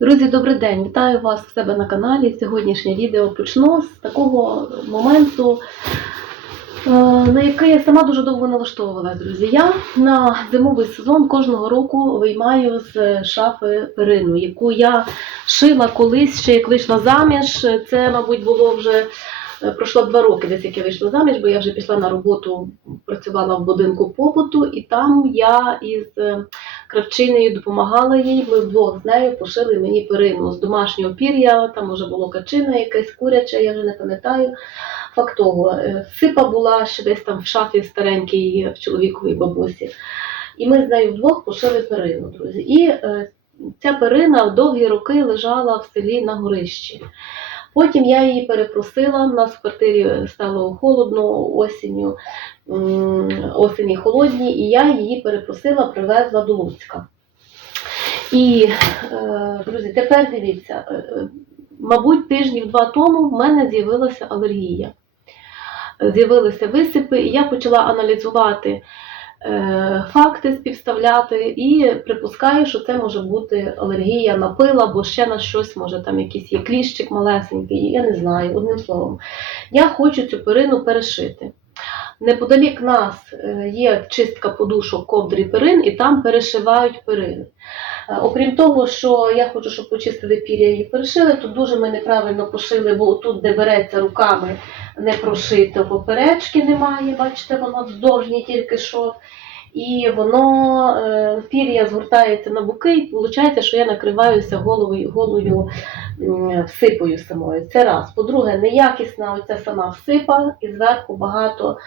Друзі, добрий день! Вітаю вас в себе на каналі. Сьогоднішнє відео почну з такого моменту, е, на який я сама дуже довго налаштовувалася, друзі. Я на зимовий сезон кожного року виймаю з шафи перину, яку я шила колись, ще як вийшла заміж. Це, мабуть, було вже е, пройшло два роки, десь як я вийшла заміж, бо я вже пішла на роботу, працювала в будинку побуту, і там я із е, кравчинею допомагала їй. Ми вдвох з нею пошили мені перину з домашнього пір'я, там може було качина, якась куряча, я вже не пам'ятаю. Факт того, е, сипа була ще десь там в шафі старенькій в чоловіковій бабусі. І ми з нею вдвох пошили перину, друзі. І е, ця перина довгі роки лежала в селі на горищі. Потім я її перепросила. У нас в квартирі стало холодно осінню, осені холодні, і я її перепросила, привезла до Луцька. І, е, друзі, тепер дивіться, е, е, мабуть, тижнів два тому в мене з'явилася алергія. З'явилися висипи, і я почала аналізувати факти, співставляти, і припускаю, що це може бути алергія на пил або ще на щось, може там якийсь є кліщик малесенький, я не знаю, одним словом. Я хочу цю перину перешити. Неподалік нас е, є чистка подушок, ковдри перин, і там перешивають перини. Е, Окрім того, що я хочу, щоб почистили пір'я і перешили, тут дуже ми неправильно пошили, бо тут, де береться руками, не прошито, поперечки немає, бачите, воно вздовжні тільки що. І воно е, пір'я згортається на боки, і виходить, що я накриваюся головою, голою всипою самою. Це раз. По-друге, неякісна оця сама всипа, і зверху багато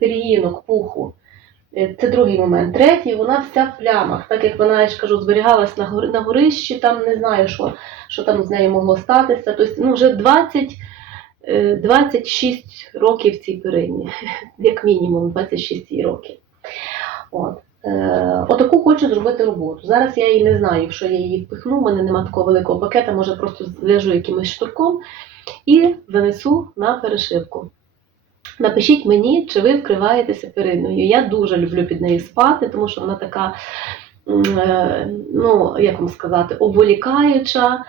пір'їнок, пуху. Е, Це другий момент. Третій, вона вся в плямах, так як вона, я ж кажу, зберігалась на, гори, на горищі, там не знаю, що, що там з нею могло статися. Тобто, ну, вже 20, е, 26 років цій перині, як мінімум 26 їй років. От. Е, отаку хочу зробити роботу. Зараз я її не знаю, якщо я її впихну, в мене немає такого великого пакета, може просто зв'яжу якимось штурком і занесу на перешивку. Напишіть мені, чи ви вкриваєтеся периною. Я дуже люблю під нею спати, тому що вона така, е, ну, як вам сказати, обволікаюча,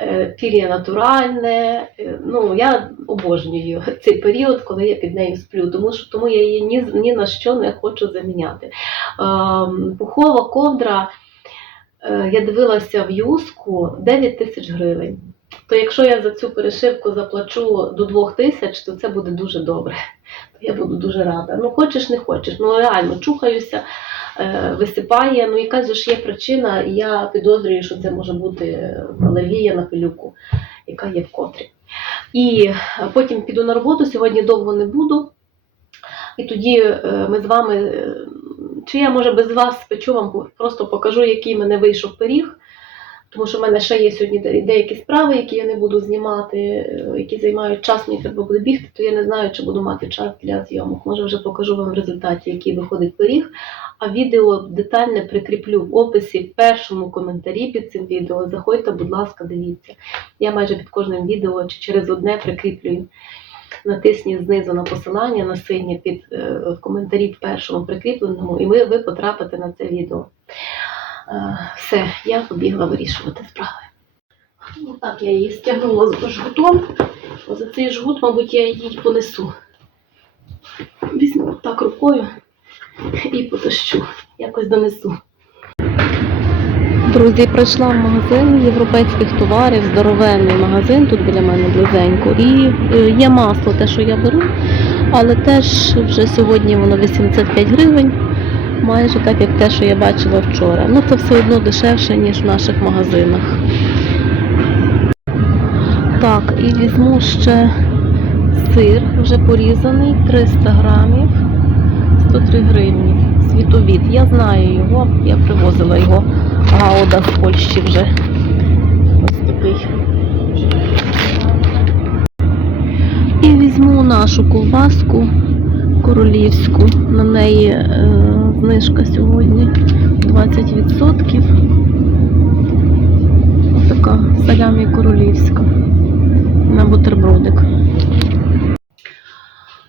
е, пір'я натуральне. Е, Ну, я обожнюю цей період, коли я під нею сплю, тому що тому я її ні, ні на що не хочу заміняти. Ем, Пухова ковдра, я дивилася в юску 9 тисяч гривень. То якщо я за цю перешивку заплачу до 2 тисяч, то це буде дуже добре. Я буду дуже рада. Ну, хочеш, не хочеш. Ну реально чухаюся, е, висипає. Ну, якась ж є причина, і я підозрюю, що це може бути алергія на пилюку, яка є в котрі. І потім піду на роботу, сьогодні довго не буду. І тоді е, ми з вами, е, чи я може без вас спечу вам, просто покажу, який мене вийшов пиріг. Тому що в мене ще є сьогодні деякі справи, які я не буду знімати, е, які займають час, мені треба буде бігти, то я не знаю, чи буду мати час для зйомок. Може, вже покажу вам в результаті, який виходить пиріг. А відео детальне прикріплю в описі в першому коментарі під цим відео. Заходьте, будь ласка, дивіться. Я майже під кожним відео чи через одне прикріплюю. Натисніть знизу на посилання на синє під е, коментарі в першому прикріпленому, і ви, ви потрапите на це відео. Все, я побігла вирішувати справи. Ну, так, я її стягнула з жгутом. За цей жгут, мабуть, я її понесу. Візьму так рукою і потащу. Якось донесу. Друзі, прийшла в магазин європейських товарів, здоровенний магазин тут біля мене близенько. І е, є масло, те, що я беру, але теж вже сьогодні воно 85 гривень майже так, як те, що я бачила вчора. Ну, це все одно дешевше, ніж в наших магазинах. Так, і візьму ще сир, вже порізаний, 300 грамів, 103 гривні. Світовід. Я знаю його, я привозила його гауда з Польщі вже. Ось такий. І візьму нашу ковбаску королівську. На неї е, знижка сьогодні 20%. Ось така салямі королівська на бутербродик.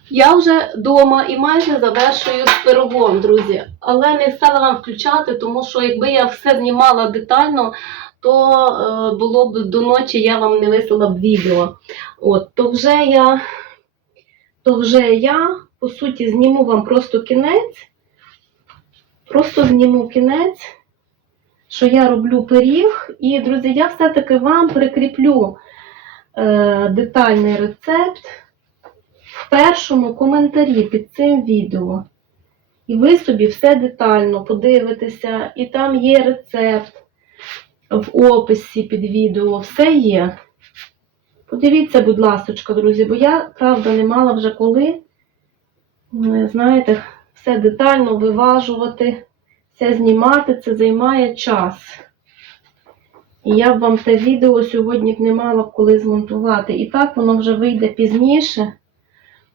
Я вже вдома і майже завершую з пирогом, друзі. Але не стала вам включати, тому що якби я все знімала детально, то е, було б до ночі, я вам не висила б відео. От, то вже я, то вже я, по суті, зніму вам просто кінець. Просто зніму кінець, що я роблю пиріг. І, друзі, я все-таки вам прикріплю е, детальний рецепт в першому коментарі під цим відео. І ви собі все детально подивитеся, і там є рецепт в описі під відео, все є. Подивіться, будь ласочка, друзі, бо я, правда, не мала вже коли, знаєте, все детально виважувати, все знімати, це займає час. І я б вам те відео сьогодні б не мала коли змонтувати. І так воно вже вийде пізніше.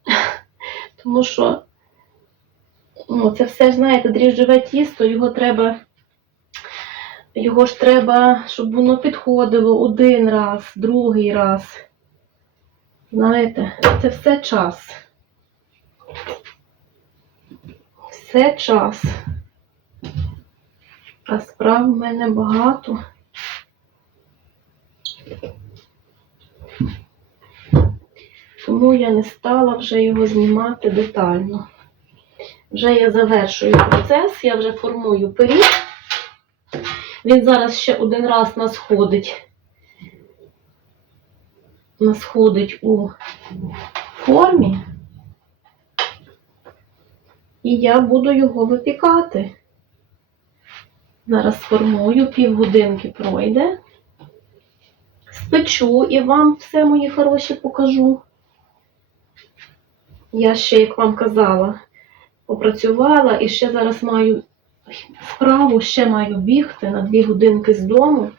Тому що ну, це все, знаєте, дріжджове тісто, його треба, його ж треба, щоб воно підходило один раз, другий раз. Знаєте, це все час. Все час. А справ в мене багато. Тому я не стала вже його знімати детально. Вже я завершую процес, я вже формую пиріг. Він зараз ще один раз нас ходить. Нас ходить у формі. І я буду його випікати. Зараз сформую, півгодинки пройде. Спечу і вам все мої хороші покажу. Я ще, як вам казала, попрацювала і ще зараз маю справу, ще маю бігти на дві годинки з дому.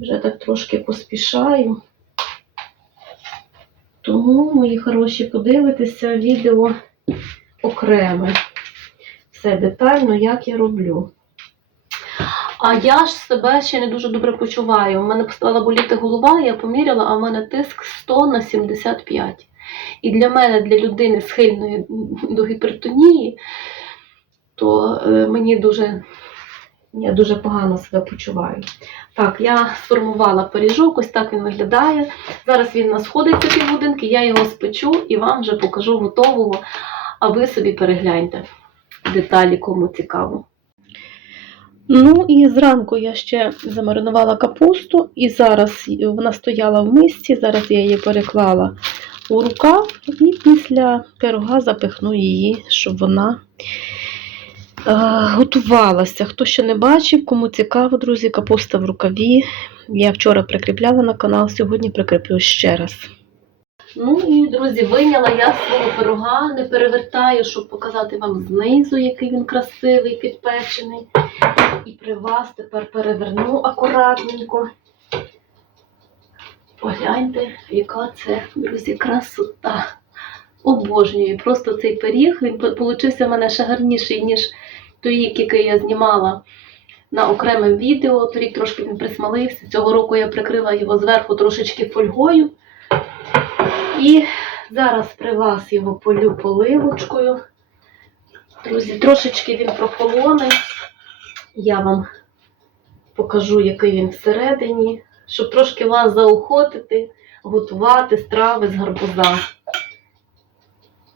Вже так трошки поспішаю. Тому, мої хороші, подивитися відео окреме. Все детально, як я роблю. А я ж себе ще не дуже добре почуваю. У мене стала боліти голова, я поміряла, а в мене тиск 100 на 75. І для мене, для людини схильної до гіпертонії, то е, мені дуже, я дуже погано себе почуваю. Так, я сформувала пиріжок, ось так він виглядає. Зараз він нас ходить за півгодинки, я його спечу і вам вже покажу готового, а ви собі перегляньте деталі, кому цікаво. Ну і зранку я ще замаринувала капусту, і зараз вона стояла в мисці, зараз я її переклала у рукав і після пирога запихну її, щоб вона готувалася. Хто ще не бачив, кому цікаво, друзі, капуста в рукаві. Я вчора прикріпляла на канал, сьогодні прикріплю ще раз. Ну і, друзі, вийняла я свого пирога, не перевертаю, щоб показати вам знизу, який він красивий, підпечений. І при вас тепер переверну акуратненько. Погляньте, яка це, друзі, красота. Обожнюю. Просто цей пиріг, він получився в мене ще гарніший, ніж той, який я знімала на окреме відео. Торік трошки він присмалився. Цього року я прикрила його зверху трошечки фольгою. І зараз при вас його полю поливочкою. Друзі, трошечки він прохолоне. Я вам покажу, який він всередині, щоб трошки вас заохотити, готувати страви з гарбуза.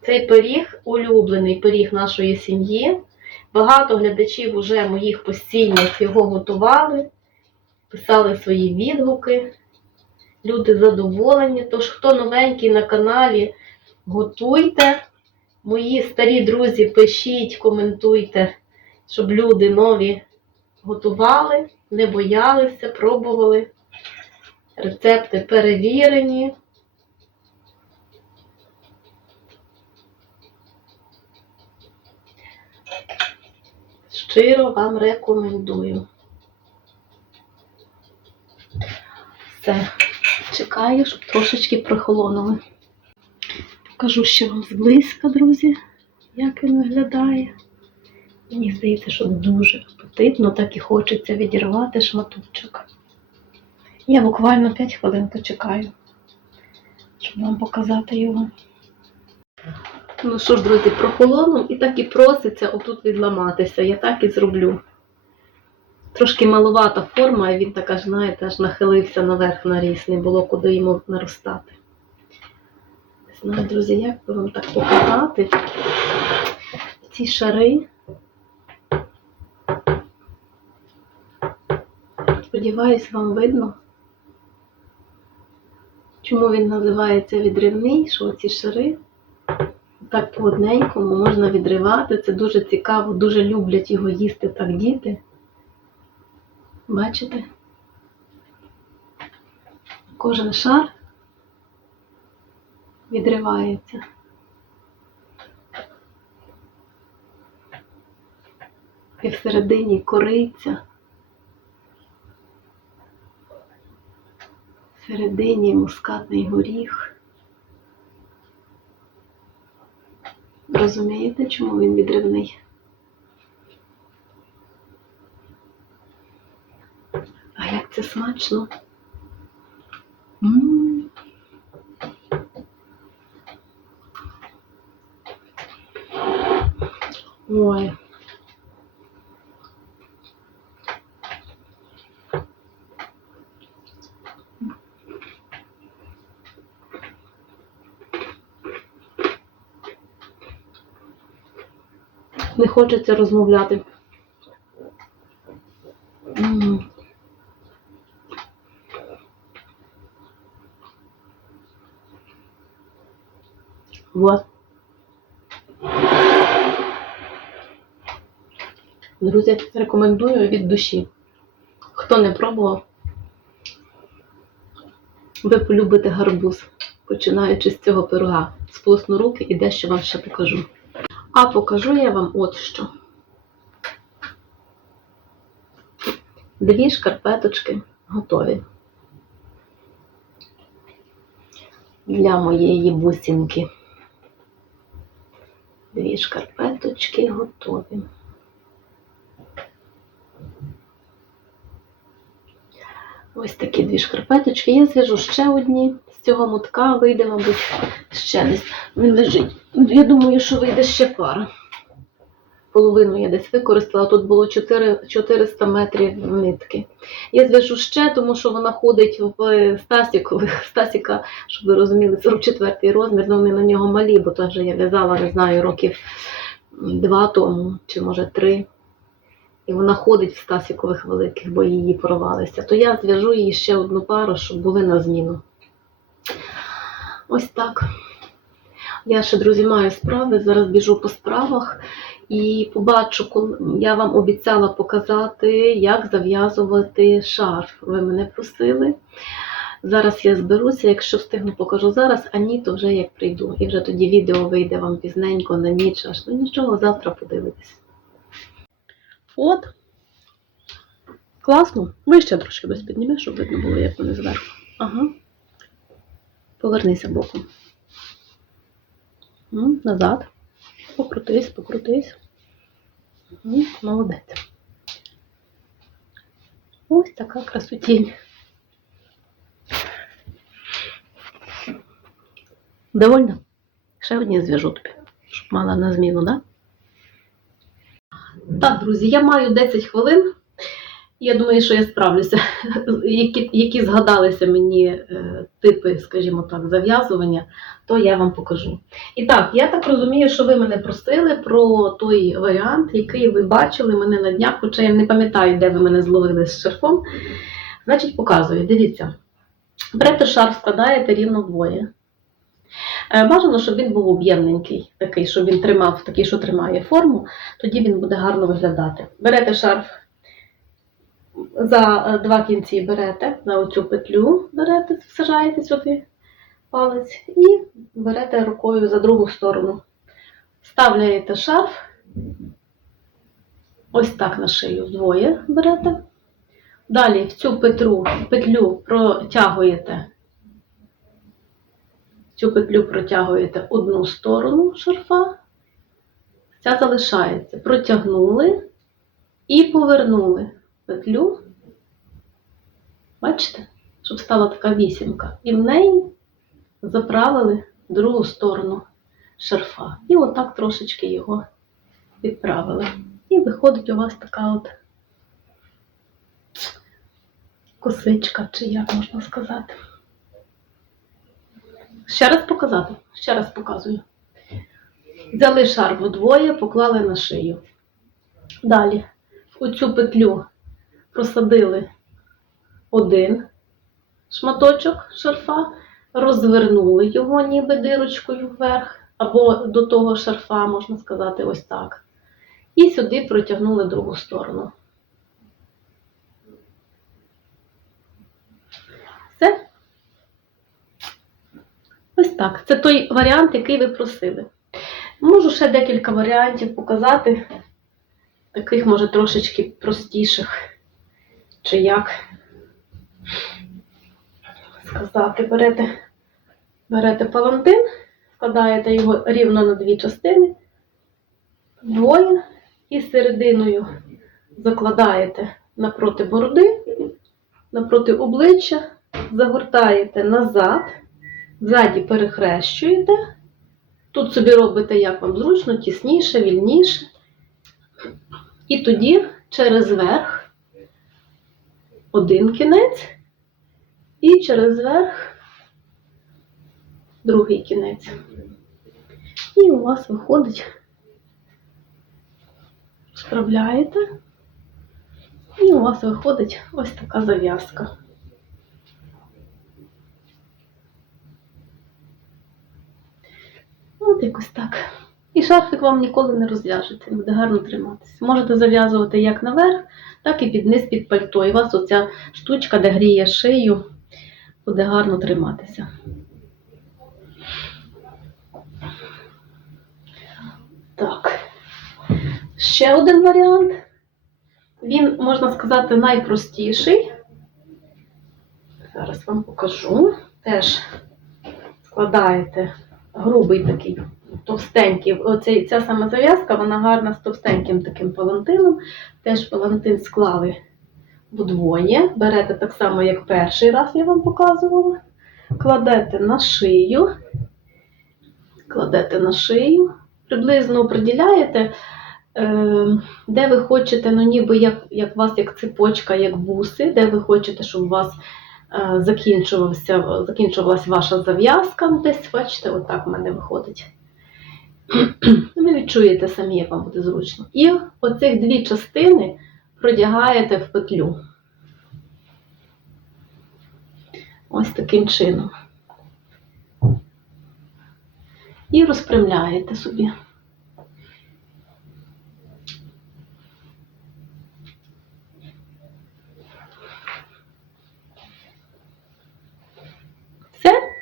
Цей пиріг улюблений пиріг нашої сім'ї. Багато глядачів уже моїх постійних його готували, писали свої відгуки. Люди задоволені. Тож, хто новенький на каналі, готуйте. Мої старі друзі, пишіть, коментуйте, щоб люди нові готували, не боялися, пробували. Рецепти перевірені. Щиро вам рекомендую. Все. Чекаю, щоб трошечки прохолонули. Покажу ще вам зблизька, друзі, як він виглядає. Мені здається, що дуже апетитно, так і хочеться відірвати шматочок. Я буквально 5 хвилин почекаю, щоб вам показати його. Ну що ж, друзі, прохолонув і так і проситься отут відламатися. Я так і зроблю. Трошки малувата форма, і він так аж, знаєте, аж нахилився наверх наріс, не було куди йому наростати. Не знаю, друзі, як би вам так показати ці шари. Сподіваюсь, вам видно. Чому він називається відривний? Що ці шари так по одненькому можна відривати. Це дуже цікаво, дуже люблять його їсти так діти. Бачите? Кожен шар відривається. І всередині кориця. Всередині мускатний горіх. Розумієте, чому він відривний? А як це смачно? М. Ой. Не хочеться розмовляти. М. Вот. Друзі, рекомендую від душі. Хто не пробував, ви полюбите гарбуз, починаючи з цього пирога. Сполосну руки і дещо вам ще покажу. А покажу я вам от що. Дві шкарпеточки готові. Для моєї бусинки. Дві шкарпеточки готові. Ось такі дві шкарпеточки. Я зв'яжу ще одні. З цього мотка вийде, мабуть, ще десь. Він лежить. Я думаю, що вийде ще пара. Половину я десь використала, тут було 4, 400 метрів нитки. Я зв'яжу ще, тому що вона ходить в стасікових. Стасіка, щоб ви розуміли, 44 розмір, але вони на нього малі, бо теж я в'язала, не знаю, років два тому, чи може три. І вона ходить в стасікових великих, бо її порвалися. То я зв'яжу їй ще одну пару, щоб були на зміну. Ось так. Я ще, друзі, маю справи. Зараз біжу по справах і побачу, коли я вам обіцяла показати, як зав'язувати шарф. Ви мене просили. Зараз я зберуся, якщо встигну, покажу зараз, а ні, то вже як прийду. І вже тоді відео вийде вам пізненько на ніч, аж ну нічого, завтра подивитесь. От. Класно. Вище трошки без піднімеш, щоб видно було, як вони зверху. Ага. Повернися боком. Назад. Покрутись, покрутись. М, Молодець. Ось така красотінь. Довольно? Ще одні зв'яжу тобі, щоб мала на зміну, так? Да? Так, друзі, я маю 10 хвилин. Я думаю, що я справлюся. Які, які згадалися мені е, типи, скажімо так, зав'язування, то я вам покажу. І так, я так розумію, що ви мене просили про той варіант, який ви бачили мене на днях, хоча я не пам'ятаю, де ви мене зловили з шарфом. Значить, показую. Дивіться. Берете шарф, складаєте рівно вдвоє. Е, Бажано, щоб він був об'ємненький, такий, щоб він тримав, такий, що тримає форму, тоді він буде гарно виглядати. Берете шарф за е, два кінці берете, за оцю петлю берете, всажаєте сюди палець і берете рукою за другу сторону. Ставляєте шарф, ось так на шию вдвоє берете. Далі в цю петлю, петлю протягуєте цю петлю протягуєте одну сторону шарфа, ця залишається. Протягнули і повернули петлю. Бачите, щоб стала така вісімка. І в неї заправили другу сторону шарфа. І отак трошечки його відправили. І виходить у вас така от косичка, чи як можна сказати. Ще раз показати. Ще раз показую. Взяли шар вдвоє, поклали на шию. Далі в оцю петлю просадили один шматочок шарфа, розвернули його ніби дирочкою вверх, або до того шарфа, можна сказати, ось так. І сюди протягнули другу сторону. Все. Ось так. Це той варіант, який ви просили. Можу ще декілька варіантів показати, таких, може, трошечки простіших. Чи як сказати, берете, берете палантин, складаєте його рівно на дві частини, двоє, і серединою закладаєте напроти бороди, напроти обличчя, загортаєте назад, ззаді перехрещуєте. Тут собі робите, як вам зручно, тісніше, вільніше. І тоді через верх один кінець, і через верх другий кінець. І у вас виходить, справляєте, і у вас виходить ось така зав'язка. От якось так. І шарфик вам ніколи не розв'яжете, буде гарно триматися. Можете зав'язувати як наверх, так і під низ під пальто. І у вас оця штучка, де гріє шию, буде гарно триматися. Так. Ще один варіант. Він, можна сказати, найпростіший. Зараз вам покажу. Теж складаєте грубий такий, товстенький. Оцей, ця сама зав'язка, вона гарна з товстеньким таким палантином. Теж палантин склали вдвоє. Берете так само, як перший раз я вам показувала. Кладете на шию. Кладете на шию. Приблизно оприділяєте, е, де ви хочете, ну ніби як, як у вас як цепочка, як буси, де ви хочете, щоб у вас е, закінчувався, закінчувалася ваша зав'язка. Ну, Десь, бачите, отак в мене виходить. Ви відчуєте самі, як вам буде зручно. І оцих дві частини продягаєте в петлю. Ось таким чином. І розпрямляєте собі. Все.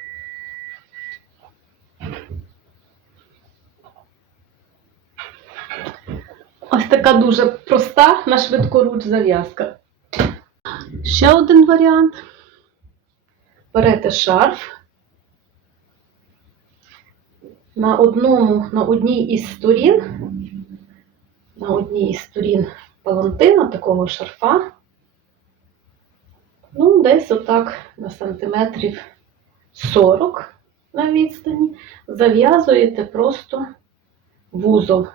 Ось така дуже проста на швидкоруч зав'язка. Ще один варіант. Берете шарф. На одному, на одній із сторін, на одній із сторін палантина, такого шарфа, ну, десь отак на сантиметрів 40 на відстані, зав'язуєте просто вузол.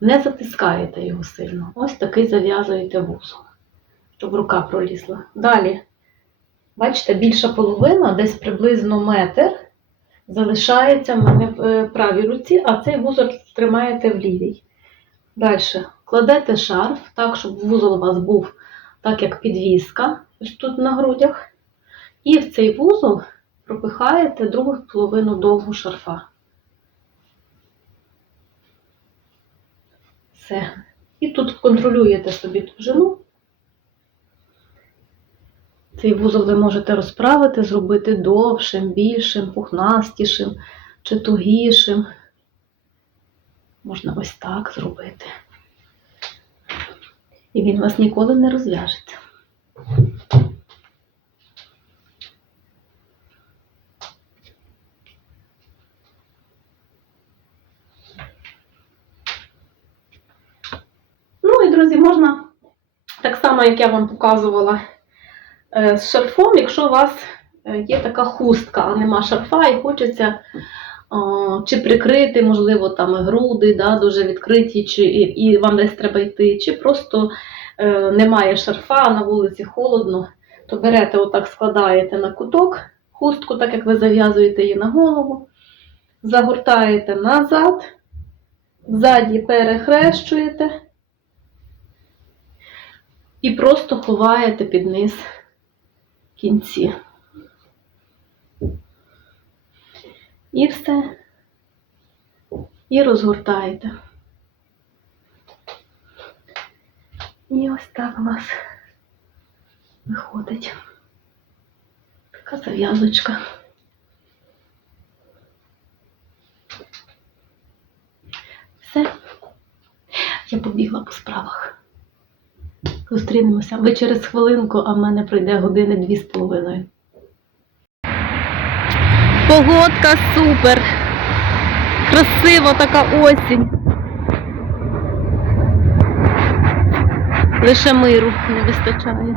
Не затискаєте його сильно. Ось такий зав'язуєте вузол, щоб рука пролізла. Далі, бачите, більша половина, десь приблизно метр, залишається в мене в е, правій руці, а цей вузол тримаєте в лівій. Далі кладете шарф так, щоб вузол у вас був так, як підвіска, ось тут на грудях. І в цей вузол пропихаєте другу половину довгу шарфа. Все. І тут контролюєте собі довжину. Цей вузол ви можете розправити, зробити довшим, більшим, пухнастішим чи тугішим. Можна ось так зробити. І він вас ніколи не розв'яжеться. Ну і, друзі, можна само, як я вам показувала е, з шарфом, якщо у вас е, є така хустка, а нема шарфа, і хочеться чи прикрити, можливо, там груди, да, дуже відкриті, чи, і, вам десь треба йти, чи просто е, немає шарфа, на вулиці холодно, то берете отак, складаєте на куток хустку, так як ви зав'язуєте її на голову, загортаєте назад, ззаді перехрещуєте і просто ховаєте під низ кінці. І все. І розгортаєте. І ось так у вас виходить. Така зав'язочка. Все. Я побігла по справах. Зустрінемося. Ви через хвилинку, а в мене пройде години дві з половиною. Погодка супер. Красива така осінь. Лише миру не вистачає.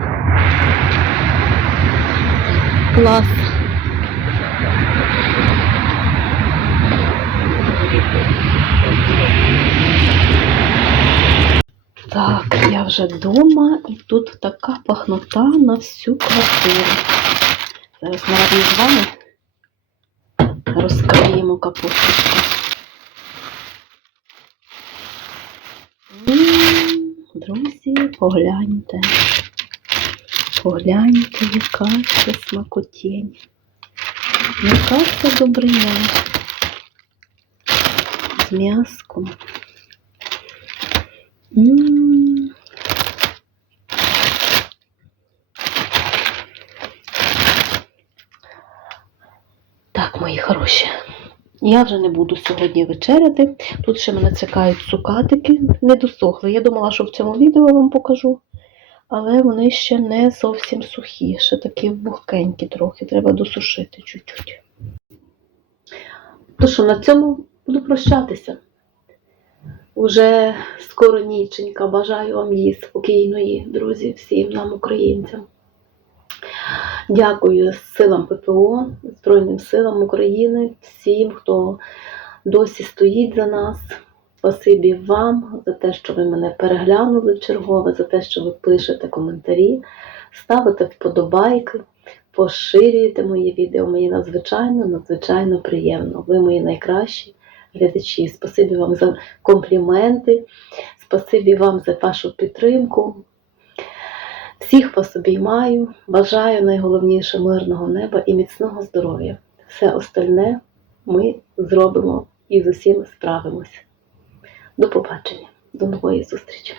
Клас. Так, я вже вдома і тут така пахнота на всю квартиру. Зараз ми разом з вами розкриємо капусточку. Друзі, погляньте. Погляньте, яка це смакотінь. Яка це добриня. З м'яском. Так, мої хороші. Я вже не буду сьогодні вечеряти. Тут ще мене чекають цукатики, не досохли. Я думала, що в цьому відео вам покажу. Але вони ще не зовсім сухі, ще такі вогкенькі трохи, треба досушити чуть-чуть. То що, на цьому буду прощатися. Уже скоро ніченька. Бажаю вам її спокійної, друзі, всім нам, українцям. Дякую силам ППО, Збройним силам України, всім, хто досі стоїть за нас. Спасибі вам за те, що ви мене переглянули в чергове, за те, що ви пишете коментарі, ставите вподобайки, поширюєте мої відео. Мені надзвичайно, надзвичайно приємно. Ви мої найкращі глядачі. Спасибі вам за компліменти, спасибі вам за вашу підтримку. Всіх вас обіймаю, бажаю найголовніше мирного неба і міцного здоров'я. Все остальне ми зробимо і з усім справимось. До побачення, до нової зустрічі!